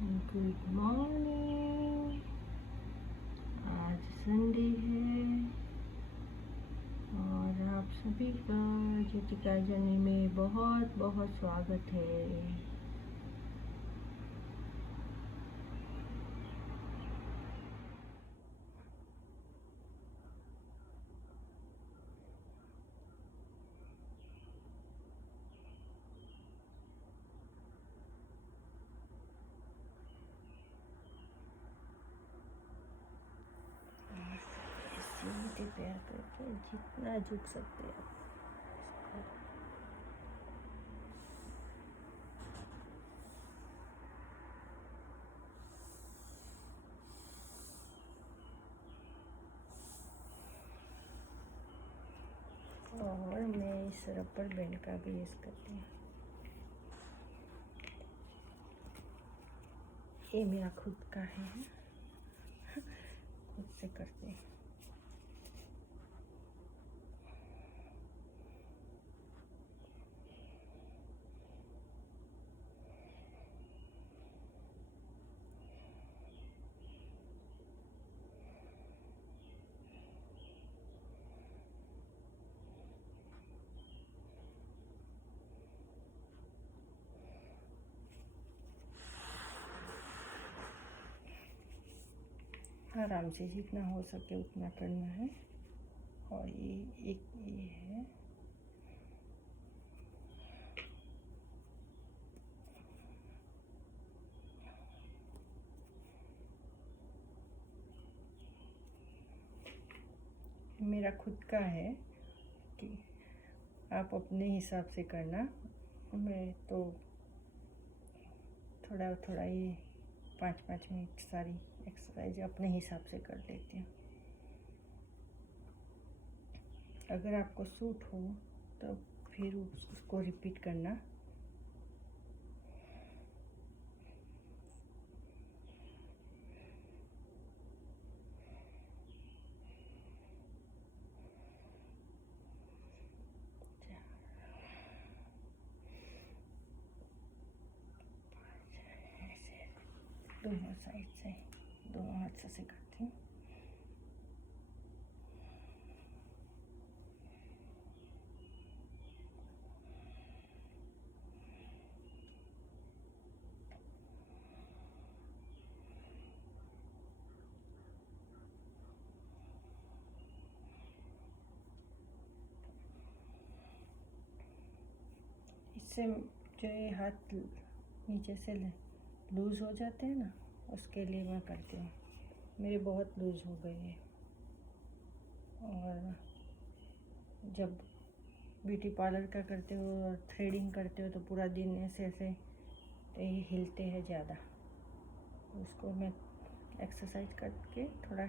Good morning. आज Sunday है और आप सभी का ज्योतिका जर्नी में बहुत बहुत स्वागत है। सीधे पैर करके जितना झुक सकते हैं और मैं इस रबर बैंड का भी यूज़ करती हूँ। ये मेरा खुद का है, खुद से करते हैं। आराम से जितना हो सके उतना करना है। और ये एक ये है, मेरा खुद का है कि आप अपने हिसाब से करना। मैं तो थोड़ा थोड़ा ये 5-5 मिनट सारी एक्सरसाइज अपने हिसाब से कर लेती हूँ। अगर आपको सूट हो तो फिर उसको रिपीट करना। दोनों साइड से, दोनों हाथ से करती हूँ। इससे जो ये हाथ नीचे से लूज़ हो जाते हैं ना, उसके लिए मैं करती हूँ। मेरे बहुत लूज़ हो गए हैं। और जब ब्यूटी पार्लर का करते हो और थ्रेडिंग करते हो तो पूरा दिन ऐसे ऐसे तो ये हिलते हैं ज़्यादा। उसको मैं एक्सरसाइज करके थोड़ा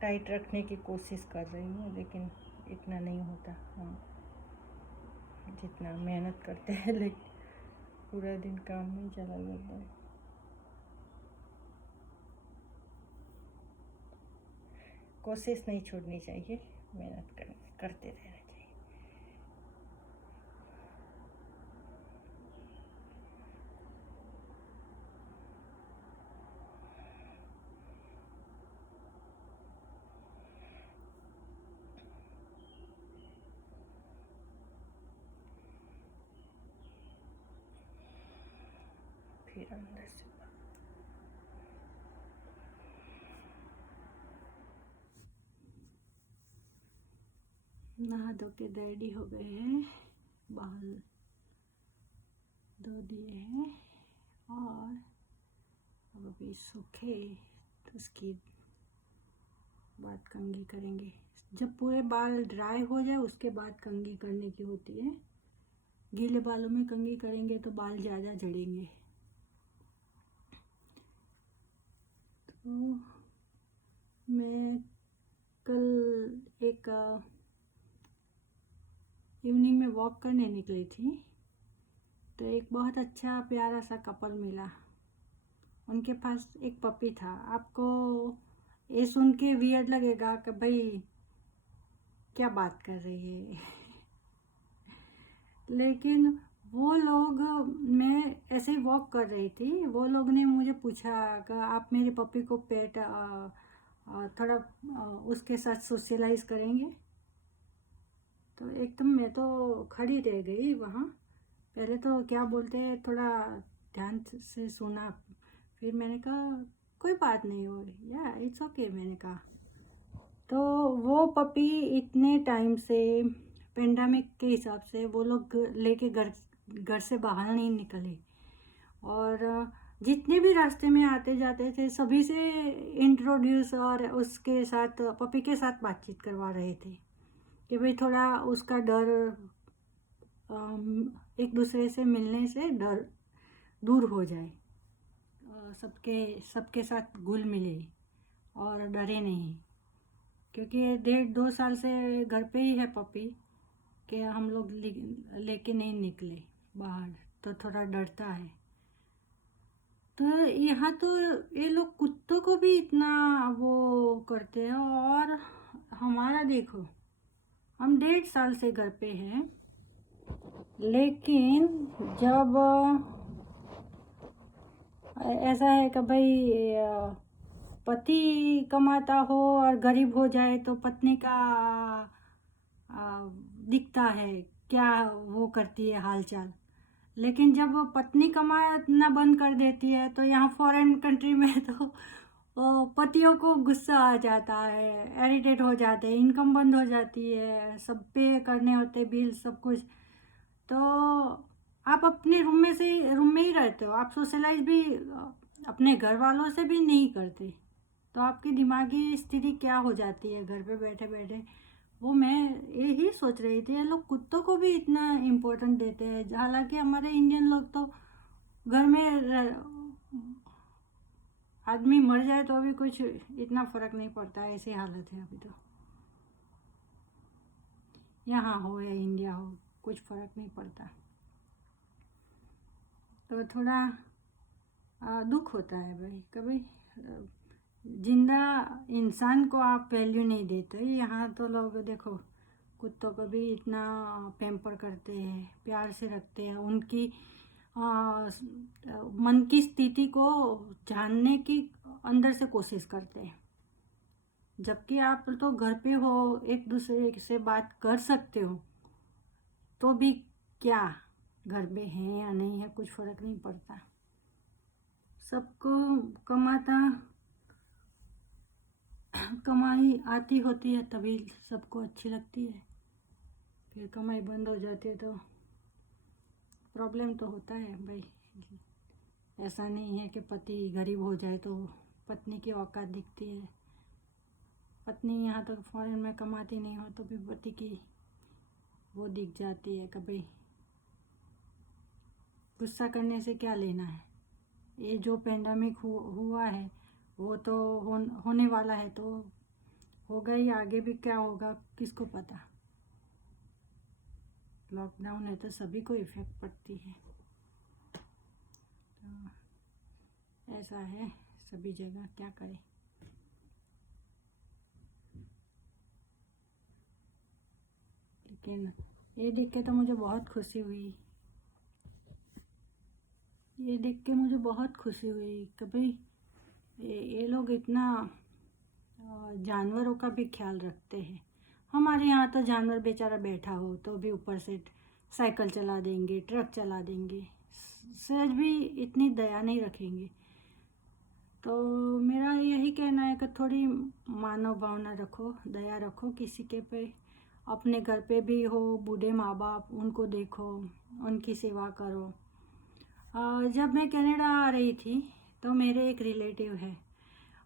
टाइट रखने की कोशिश कर रही हूँ, लेकिन इतना नहीं होता हम जितना मेहनत करते हैं। लेकिन पूरा दिन काम में चला जाता है। कोशिश नहीं छोड़नी चाहिए, मेहनत करते रहना चाहिए। फिर अंदर से नहा धो के रेडी हो गए हैं, बाल धो दिए हैं और अब अभी सूखे तो उसकी बाद कंघी करेंगे। जब पूरे बाल ड्राई हो जाए उसके बाद कंघी करने की होती है। गीले बालों में कंघी करेंगे तो बाल ज़्यादा झड़ेंगे। तो मैं कल एक इवनिंग में वॉक करने निकली थी तो एक बहुत अच्छा प्यारा सा कपल मिला। उनके पास एक पपी था। आपको ये सुन के वियर्ड लगेगा कि भाई क्या बात कर रही है। लेकिन वो लोग, मैं ऐसे ही वॉक कर रही थी, वो लोग ने मुझे पूछा कि आप मेरे पपी को पेट थोड़ा उसके साथ सोशलाइज करेंगे। तो एकदम मैं तो खड़ी रह गई वहाँ। पहले तो क्या बोलते हैं थोड़ा ध्यान से सुना, फिर मैंने कहा कोई बात नहीं हो, या इट्स ओके मैंने कहा। तो वो पपी इतने टाइम से पेंडेमिक के हिसाब से वो लोग लेके घर घर से बाहर नहीं निकले, और जितने भी रास्ते में आते जाते थे सभी से इंट्रोड्यूस और उसके साथ पपी के साथ बातचीत करवा रहे थे कि भाई थोड़ा उसका डर, एक दूसरे से मिलने से डर दूर हो जाए, सबके सबके साथ घुल मिले और डरे नहीं। क्योंकि 1.5-2 साल से घर पे ही है पपी, कि हम लोग लेके नहीं निकले बाहर, तो थोड़ा डरता है। तो यहाँ तो ये लोग कुत्तों को भी इतना वो करते हैं, और हमारा देखो, हम 1.5 साल से घर पे हैं, लेकिन जब ऐसा है कि भाई पति कमाता हो और गरीब हो जाए तो पत्नी का दिखता है क्या वो करती है हालचाल। लेकिन जब वो पत्नी कमाना बंद कर देती है तो यहाँ फॉरेन कंट्री में तो वो पतियों को गुस्सा आ जाता है, इरिटेट हो जाते हैं, इनकम बंद हो जाती है, सब पे करने होते बिल सब कुछ। तो आप अपने रूम में ही रहते हो, आप सोशलाइज भी अपने घर वालों से भी नहीं करते, तो आपकी दिमागी स्थिति क्या हो जाती है घर पे बैठे बैठे। वो मैं यही सोच रही थी, ये लोग कुत्तों को भी इतना इम्पोर्टेंट देते हैं, हालांकि हमारे इंडियन लोग तो घर में आदमी मर जाए तो अभी कुछ इतना फर्क नहीं पड़ता है, ऐसी हालत है अभी तो। यहाँ हो या इंडिया हो कुछ फर्क नहीं पड़ता। तो थोड़ा दुख होता है भाई, कभी जिंदा इंसान को आप वैल्यू नहीं देते। यहाँ तो लोग देखो कुत्तों को भी इतना पैम्पर करते हैं, प्यार से रखते हैं, उनकी मन की स्थिति को जानने की अंदर से कोशिश करते हैं। जबकि आप तो घर पे हो, एक दूसरे से बात कर सकते हो, तो भी क्या घर में है या नहीं है कुछ फर्क नहीं पड़ता। सबको कमाई आती होती है तभी सबको अच्छी लगती है, फिर कमाई बंद हो जाती है तो प्रॉब्लम तो होता है भाई। ऐसा नहीं है कि पति गरीब हो जाए तो पत्नी की औकात दिखती है। पत्नी यहाँ तक फॉरेन में कमाती नहीं हो तो भी पति की वो दिख जाती है। कभी गुस्सा करने से क्या लेना है, ये जो पेंडेमिक हुआ है वो तो होने वाला है, तो होगा ही, आगे भी क्या होगा किसको पता। लॉकडाउन है तो सभी को इफेक्ट पड़ती है, तो ऐसा है सभी जगह, क्या करें। लेकिन ये देख के तो मुझे बहुत खुशी हुई, ये देख के मुझे बहुत खुशी हुई कि भाई ये लोग इतना जानवरों का भी ख्याल रखते हैं। हमारे यहाँ तो जानवर बेचारा बैठा हो तो भी ऊपर से साइकिल चला देंगे, ट्रक चला देंगे, सहज भी इतनी दया नहीं रखेंगे। तो मेरा यही कहना है कि थोड़ी मानव भावना रखो, दया रखो किसी के पे। अपने घर पे भी हो बूढ़े माँ बाप, उनको देखो, उनकी सेवा करो। जब मैं कनाडा आ रही थी तो मेरे एक रिलेटिव है,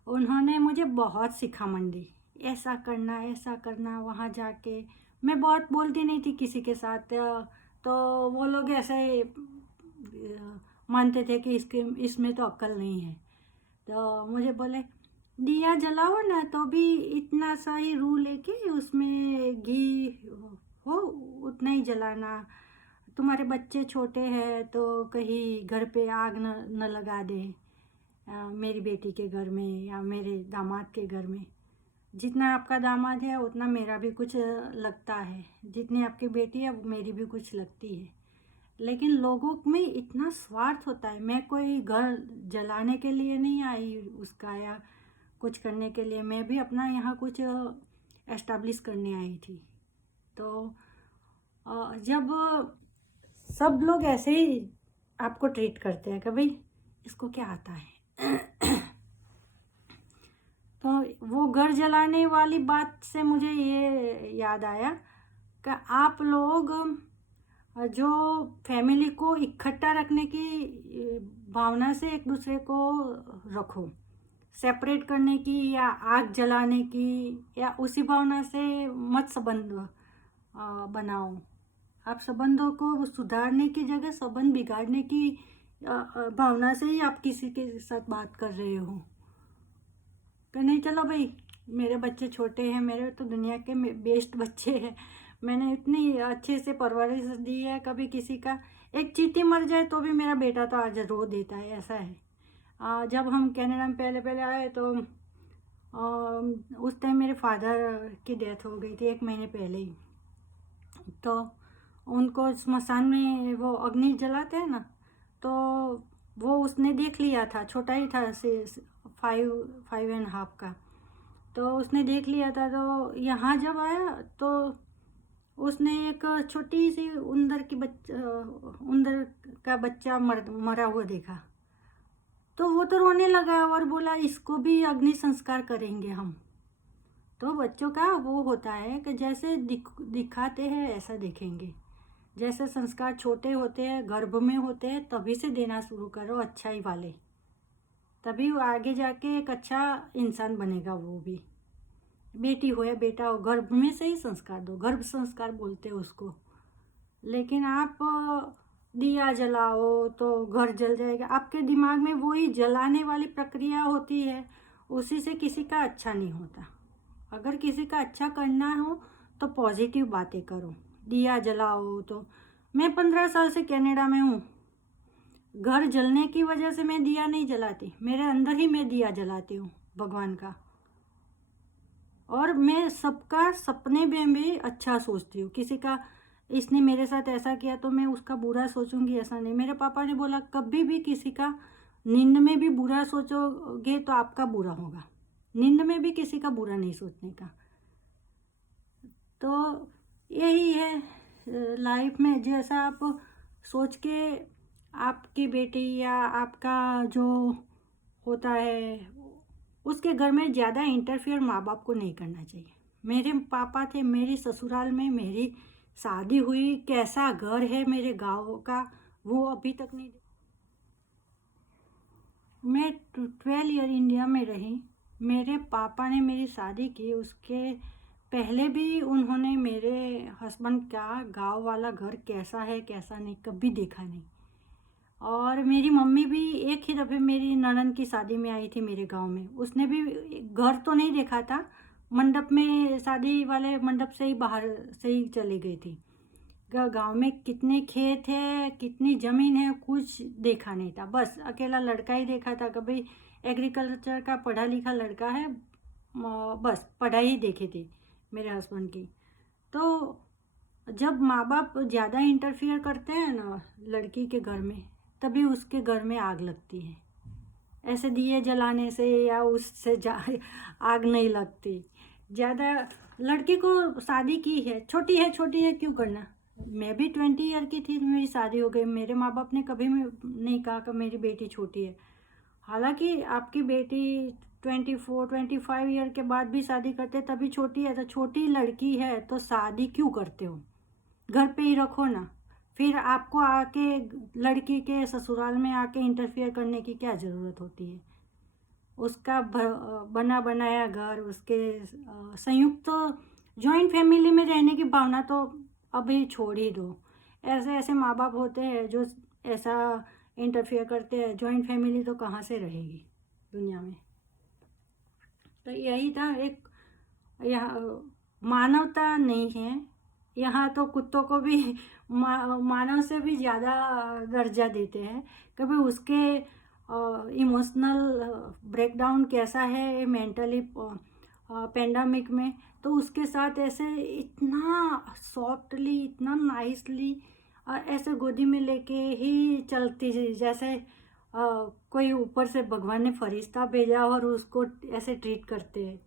उन्होंने मुझे बहुत सिखा मंडी, ऐसा करना वहाँ जाके। मैं बहुत बोलती नहीं थी किसी के साथ, तो वो लोग ऐसे मानते थे कि इसमें तो अक्ल नहीं है। तो मुझे बोले दिया जलाओ ना तो भी इतना सा ही रू लेके उसमें घी हो उतना ही जलाना, तुम्हारे बच्चे छोटे हैं तो कहीं घर पे आग न लगा दे, मेरी बेटी के घर में या मेरे दामाद के घर में। जितना आपका दामाद है उतना मेरा भी कुछ लगता है, जितनी आपकी बेटी है मेरी भी कुछ लगती है। लेकिन लोगों में इतना स्वार्थ होता है। मैं कोई घर जलाने के लिए नहीं आई उसका या कुछ करने के लिए, मैं भी अपना यहाँ कुछ एस्टैब्लिश करने आई थी। तो जब सब लोग ऐसे ही आपको ट्रीट करते हैं कि भाई इसको क्या आता है तो वो घर जलाने वाली बात से मुझे ये याद आया कि आप लोग जो फैमिली को इकट्ठा रखने की भावना से एक दूसरे को रखो, सेपरेट करने की या आग जलाने की या उसी भावना से मत संबंध बनाओ। आप संबंधों को सुधारने की जगह संबंध बिगाड़ने की भावना से ही आप किसी के साथ बात कर रहे हो कि नहीं चलो भाई मेरे बच्चे छोटे हैं, मेरे तो दुनिया के बेस्ट बच्चे हैं, मैंने इतनी अच्छे से परवरिश दी है, कभी किसी का एक चींटी मर जाए तो भी मेरा बेटा तो आज रो देता है, ऐसा है। जब हम कनाडा में पहले पहले आए तो उस टाइम मेरे फादर की डेथ हो गई थी 1 महीने पहले ही। तो उनको स्मशान में वो अग्नि जलाते हैं ना, तो वो उसने देख लिया था, छोटा ही था, 5.5 का। तो उसने देख लिया था। तो यहाँ जब आया तो उसने एक छोटी सी उंदर का बच्चा मरा हुआ देखा। तो वो तो रोने लगा और बोला इसको भी अग्नि संस्कार करेंगे हम। तो बच्चों का वो होता है कि जैसे दिखाते हैं ऐसा देखेंगे। जैसे संस्कार छोटे होते हैं, गर्भ में होते हैं, तभी से देना शुरू करो अच्छाई वाले, तभी वो आगे जाके एक अच्छा इंसान बनेगा। वो भी बेटी हो या बेटा हो, गर्भ में से ही संस्कार दो, गर्भ संस्कार बोलते हैं उसको। लेकिन आप दिया जलाओ तो घर जल जाएगा, आपके दिमाग में वही जलाने वाली प्रक्रिया होती है, उसी से किसी का अच्छा नहीं होता। अगर किसी का अच्छा करना हो तो पॉजिटिव बातें करो, दिया जलाओ। तो मैं 15 साल से कनाडा में हूँ, घर जलने की वजह से मैं दिया नहीं जलाती, मेरे अंदर ही मैं दिया जलाती हूँ भगवान का। और मैं सबका सपने में भी अच्छा सोचती हूँ। किसी का इसने मेरे साथ ऐसा किया तो मैं उसका बुरा सोचूंगी, ऐसा नहीं। मेरे पापा ने बोला कभी भी किसी का नींद में भी बुरा सोचोगे तो आपका बुरा होगा, नींद में भी किसी का बुरा नहीं सोचने का। तो यही है लाइफ में, जैसा आप सोच के आपकी बेटी या आपका जो होता है उसके घर में ज़्यादा इंटरफेयर माँ बाप को नहीं करना चाहिए। मेरे पापा थे, मेरी ससुराल में मेरी शादी हुई, कैसा घर है मेरे गाँव का वो अभी तक नहीं। मैं 12 ईयर इंडिया में रही। मेरे पापा ने मेरी शादी की, उसके पहले भी उन्होंने मेरे हस्बैंड का गांव वाला घर कैसा है कैसा नहीं कभी देखा नहीं। और मेरी मम्मी भी एक ही दफ़े मेरी ननद की शादी में आई थी मेरे गांव में, उसने भी घर तो नहीं देखा था, मंडप में शादी वाले मंडप से ही बाहर से ही चली गई थी। गांव में कितने खेत है कितनी ज़मीन है कुछ देखा नहीं था, बस अकेला लड़का ही देखा था कि भाई एग्रीकल्चर का पढ़ा लिखा लड़का है, बस पढ़ाई ही देखी थी मेरे हस्बैंड की। तो जब माँ बाप ज़्यादा इंटरफियर करते हैं ना लड़की के घर में, तभी उसके घर में आग लगती है। ऐसे दिए जलाने से या उससे आग नहीं लगती। ज़्यादा लड़की को शादी की है, छोटी है क्यों करना। मैं भी 20 ईयर की थी, मेरी शादी हो गई, मेरे माँ बाप ने कभी नहीं कहा कि मेरी बेटी छोटी है। हालांकि आपकी बेटी 24-25 ईयर के बाद भी शादी करते तभी छोटी है, तो छोटी लड़की है तो शादी क्यों करते हो, घर पे ही रखो ना। फिर आपको आके लड़की के ससुराल में आके इंटरफियर करने की क्या ज़रूरत होती है। उसका बना बनाया घर, उसके संयुक्त जॉइंट फैमिली में रहने की भावना तो अभी छोड़ ही दो। ऐसे ऐसे माँ बाप होते हैं जो ऐसा इंटरफियर करते हैं, जॉइंट फैमिली तो कहाँ से रहेगी दुनिया में। तो यही था, एक यहाँ मानवता नहीं है, यहाँ तो कुत्तों को भी मानव से भी ज़्यादा दर्जा देते हैं। कभी उसके इमोशनल ब्रेकडाउन कैसा है मेंटली पेंडेमिक में, तो उसके साथ ऐसे इतना सॉफ्टली इतना नाइसली और ऐसे गोदी में लेके ही चलती जैसे कोई ऊपर से भगवान ने फरिश्ता भेजा और उसको ऐसे ट्रीट करते हैं।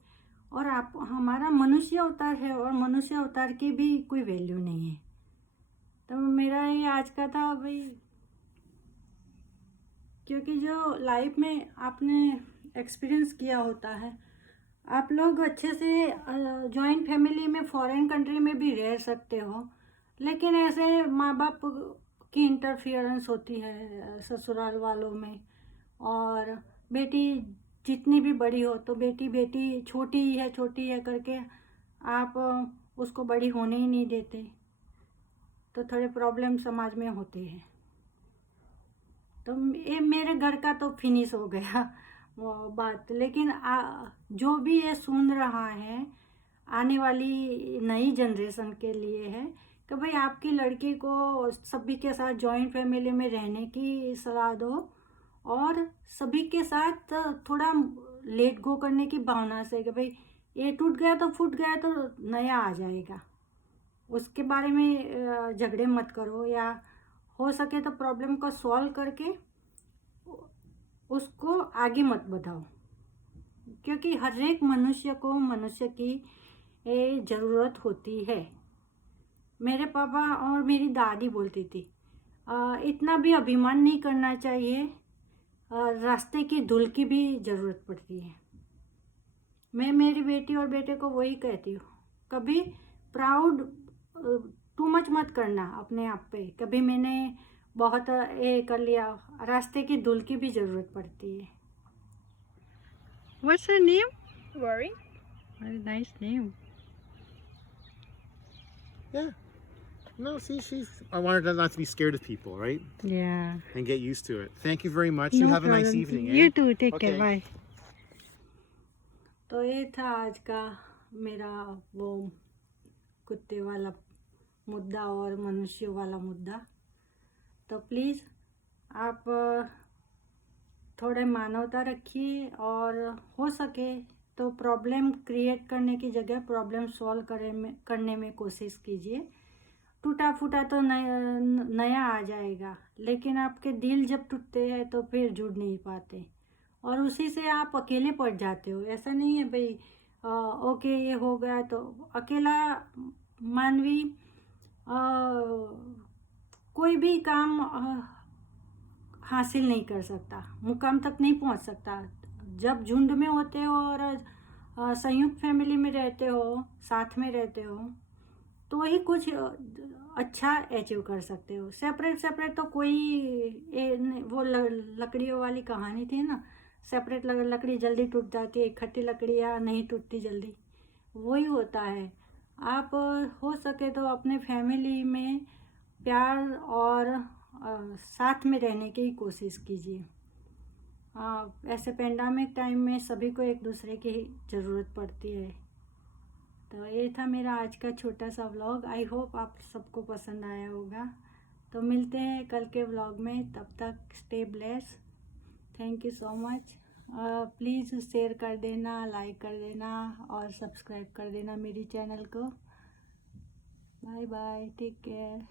और आप हमारा मनुष्य अवतार है और मनुष्य अवतार की भी कोई वैल्यू नहीं है। तो मेरा ये आज का था भाई, क्योंकि जो लाइफ में आपने एक्सपीरियंस किया होता है, आप लोग अच्छे से जॉइंट फैमिली में फॉरेन कंट्री में भी रह सकते हो, लेकिन ऐसे माँ बाप की इंटरफियरेंस होती है ससुराल वालों में। और बेटी जितनी भी बड़ी हो तो बेटी छोटी है करके आप उसको बड़ी होने ही नहीं देते, तो थोड़े प्रॉब्लम समाज में होते हैं। तो ये मेरे घर का तो फिनिश हो गया वो बात। लेकिन जो भी ये सुन रहा है, आने वाली नई जनरेशन के लिए है कि भाई आपकी लड़की को सभी के साथ जॉइंट फैमिली में रहने की सलाह दो, और सभी के साथ थोड़ा लेट गो करने की भावना से कि भाई ये टूट गया तो फूट गया तो नया आ जाएगा, उसके बारे में झगड़े मत करो, या हो सके तो प्रॉब्लम को सॉल्व करके उसको आगे मत बढ़ाओ। क्योंकि हर एक मनुष्य को मनुष्य की ज़रूरत होती है। मेरे पापा और मेरी दादी बोलती थी इतना भी अभिमान नहीं करना चाहिए, रास्ते की धूल की भी ज़रूरत पड़ती है। मैं मेरी बेटी और बेटे को वही कहती हूँ, कभी प्राउड टू मच मत करना अपने आप पे। कभी मैंने बहुत ये कर लिया, रास्ते की धूल की भी ज़रूरत पड़ती है। What's her name? Rory? Very nice name. Yeah. No, see, I wanted her not to be scared of people, right? Yeah. And get used to it. Thank you very much. No You have a nice problem. evening. You eh? too. Take care. Okay. Bye. तो ये था आज का मेरा वो कुत्ते वाला मुद्दा और मनुष्य वाला मुद्दा। तो प्लीज़ आप थोड़े मानवता रखिए, और हो सके तो प्रॉब्लम क्रिएट करने की जगह प्रॉब्लम सॉल्व करने में कोशिश कीजिए। टूटा फूटा तो नया आ जाएगा, लेकिन आपके दिल जब टूटते हैं तो फिर जुड़ नहीं पाते, और उसी से आप अकेले पड़ जाते हो। ऐसा नहीं है भाई ओके ये हो गया तो अकेला मानवी कोई भी काम हासिल नहीं कर सकता, मुकाम तक नहीं पहुंच सकता। जब झुंड में होते हो और संयुक्त फैमिली में रहते हो, साथ में रहते हो, तो ही कुछ अच्छा अचीव कर सकते हो। सेपरेट तो कोई वो लकड़ियों वाली कहानी थी ना, सेपरेट लकड़ी जल्दी टूट जाती है, इकट्ठी लकड़ियाँ नहीं टूटती जल्दी, वही होता है। आप हो सके तो अपने फैमिली में प्यार और साथ में रहने की कोशिश कीजिए। ऐसे पेंडेमिक टाइम में सभी को एक दूसरे की ज़रूरत पड़ती है। तो ये था मेरा आज का छोटा सा व्लॉग। आई होप आप सबको पसंद आया होगा। तो मिलते हैं कल के व्लॉग में, तब तक stay bless. Thank you so much. Please share कर देना, लाइक कर देना और सब्सक्राइब कर देना मेरी चैनल को। Bye bye, take care.